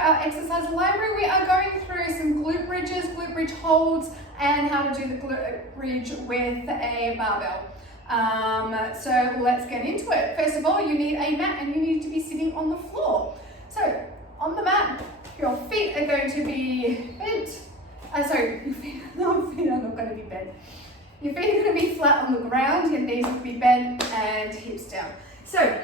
our exercise library, we are going through some glute bridges, glute bridge holds, and how to do the glute bridge with a barbell. So let's get into it. First of all, you need a mat and you need to be sitting on the floor. So on the mat, your feet are going to be bent. Your feet are not going to be bent. Your feet are going to be flat on the ground, your knees will be bent and hips down. So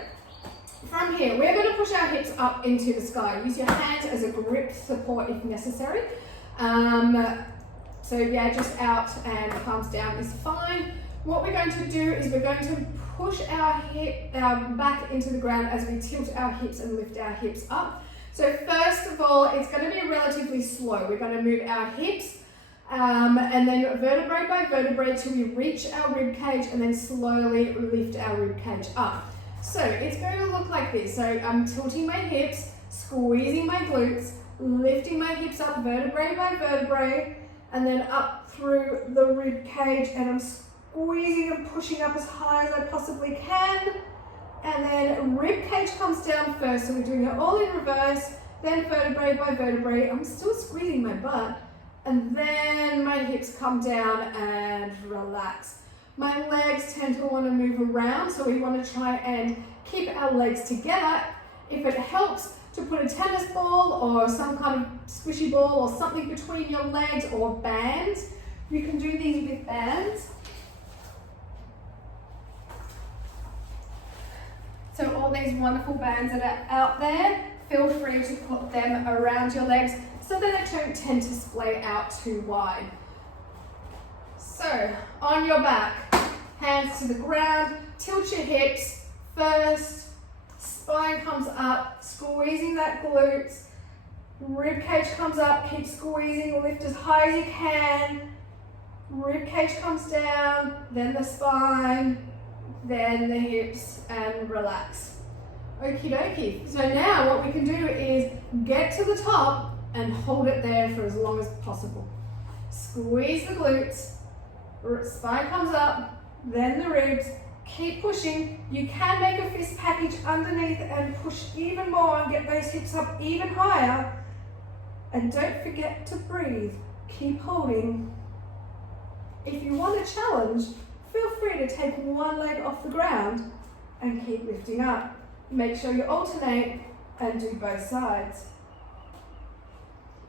from here, we're going to push our hips up into the sky. Use your hands as a grip support if necessary. So yeah, just out and palms down is fine. What we're going to do is we're going to push our back into the ground as we tilt our hips and lift our hips up. So first of all, it's going to be relatively slow. We're going to move our hips and then vertebrae by vertebrae till we reach our rib cage and then slowly lift our rib cage up. So it's going to look like this. So I'm tilting my hips, squeezing my glutes, lifting my hips up vertebrae by vertebrae, and then up through the rib cage, and I'm squeezing and pushing up as high as I possibly can. And then rib cage comes down first, so we're doing it all in reverse, then vertebrae by vertebrae. I'm still squeezing my butt, and then my hips come down and relax. My legs tend to want to move around, so we want to try and keep our legs together. If it helps to put a tennis ball or some kind of squishy ball or something between your legs or bands, you can do these with bands. So all these wonderful bands that are out there, feel free to put them around your legs so that they don't tend to splay out too wide. So on your back, hands to the ground, tilt your hips first, spine comes up, squeezing that glutes, rib cage comes up, keep squeezing, lift as high as you can, rib cage comes down, then the spine, then the hips, and relax. Okie dokie. So now what we can do is get to the top and hold it there for as long as possible. Squeeze the glutes, spine comes up, then the ribs, keep pushing. You can make a fist package underneath and push even more and get those hips up even higher. And don't forget to breathe. Keep holding. If you want a challenge, feel free to take one leg off the ground and keep lifting up. Make sure you alternate and do both sides.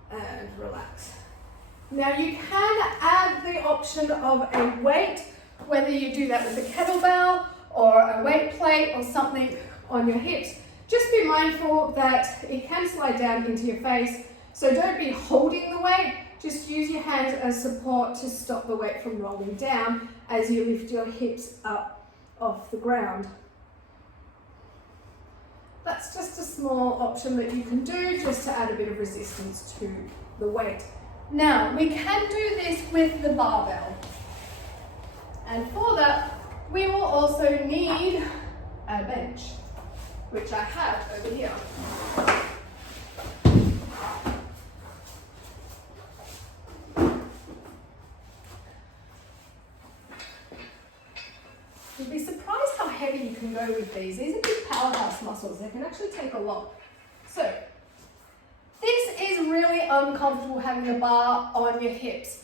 And relax. Now you can add the option of a weight, whether you do that with a kettlebell or a weight plate or something on your hips. Just be mindful that it can slide down into your face, so don't be holding the weight. Just use your hands as support to stop the weight from rolling down as you lift your hips up off the ground. That's just a small option that you can do just to add a bit of resistance to the weight. Now, we can do this with the barbell. And for that, we will also need a bench, which I have over here. You'd be surprised how heavy you can go with these. These are big powerhouse muscles. They can actually take a lot. So, this is really uncomfortable having a bar on your hips.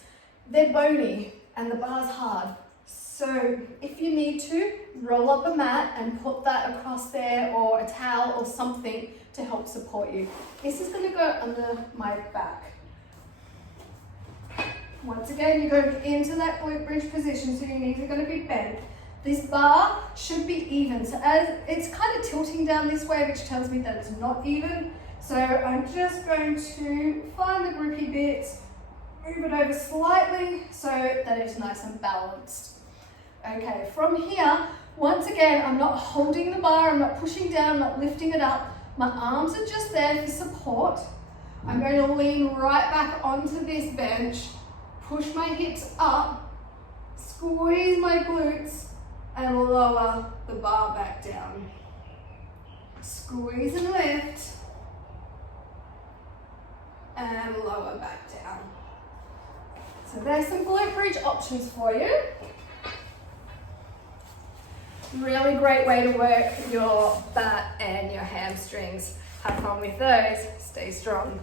They're bony and the bar's hard. So if you need to, roll up a mat and put that across there, or a towel or something to help support you. This is going to go under my back. Once again, you're going into that glute bridge position, so your knees are going to be bent. This bar should be even. So as it's kind of tilting down this way, which tells me that it's not even. So I'm just going to find the grippy bits, move it over slightly so that it's nice and balanced. Okay, from here, once again, I'm not holding the bar, I'm not pushing down, I'm not lifting it up. My arms are just there for support. I'm going to lean right back onto this bench, push my hips up, squeeze my glutes, and lower the bar back down. Squeeze and lift, and lower back down. So there's some glute bridge options for you. Really great way to work your butt and your hamstrings. Have fun with those. Stay strong.